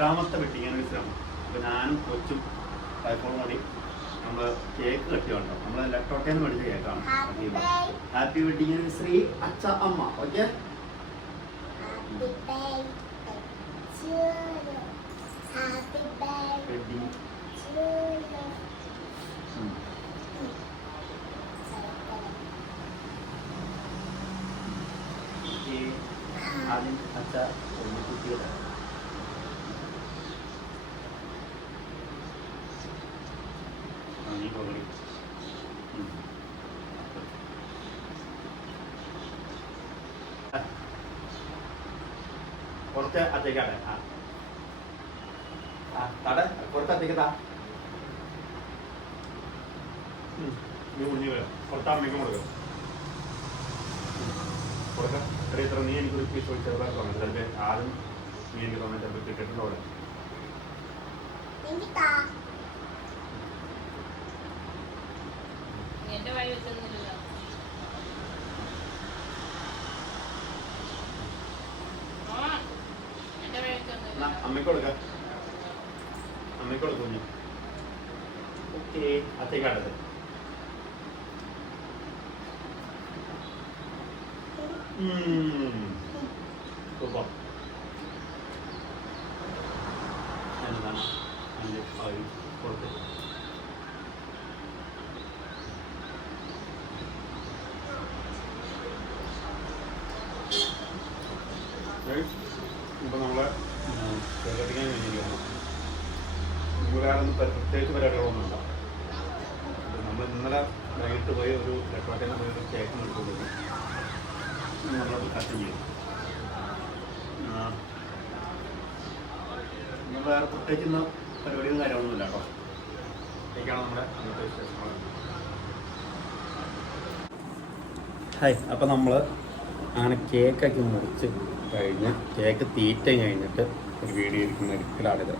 7ാമത്തെ wedding ആനിവേഴ്സറിയാണ്. അപ്പോൾ ഞാനും കൊച്ചും പലപ്പോഴും കൂടി നമ്മൾ കേക്ക് കട്ടി കണ്ടോ. നമ്മൾ ലെറ്റോട്ടേന്ന് മേടിച്ച കേക്കാണ്. ഹാപ്പി വെഡിങ് ആനിവേഴ്സറി അച്ഛ അമ്മ. ഓക്കെ, ആദ്യം അച്ഛ ഒന്ന് കുട്ടിയുടെ കുറച്ച് അത്തേക്കാട്ടെ. തടെ കുറച്ച് അത്തേക്ക് താ. നീ കുഞ്ഞു പുറത്താമണിക്കും കൊടുക്കും കൊടുക്കാം. ഇത്ര നീ എനിക്കൊരു പീസ് ചെറുതായി തോന്നുന്നു. ചിലപ്പോൾ ആരും നീ എനിക്ക് തോന്നുന്നത് ചിലപ്പോൾ കിട്ടിയിട്ടുണ്ടോ അവിടെ. അമ്മയ്ക്ക് കൊടുക്കാം, അമ്മയ്ക്ക് കൊടുക്കും കുഞ്ഞു. ഓക്കെ, അത്തേക്കാട്ടത്. സൂപ്പർ. എന്താണ് അതിൻ്റെ കൊടുത്ത് ഇപ്പം നമ്മളെ കട്ടിക്കാൻ കഴിഞ്ഞിരിക്കുകയാണ്. വേറൊന്നും പ്രത്യേകിച്ച് പരിപാടികളൊന്നുമില്ല. നമ്മൾ ഇന്നലെ വൈകിട്ട് പോയി ഒരു ലെറ്റോട്ടേന്ന് പോയി ഒരു കേക്ക് എടുക്കുന്നത് നമ്മളത് കട്ട് ചെയ്യും. നമ്മൾ വേറെ പ്രത്യേകിച്ച് ഇന്ന് പരിപാടിയും കാര്യങ്ങളൊന്നുമില്ല കേട്ടോ. ഇതൊക്കെയാണ് നമ്മുടെ അന്നത്തെ വിശേഷങ്ങൾ. ഹായ്, അപ്പം നമ്മൾ അങ്ങനെ കേക്കൊക്കെ മുറിച്ച് കഴിഞ്ഞ് കേക്ക് തീറ്റയും കഴിഞ്ഞിട്ട് ഒരു വീഡിയോ ഇരിക്കുന്ന ഒരിക്കലാണിത്.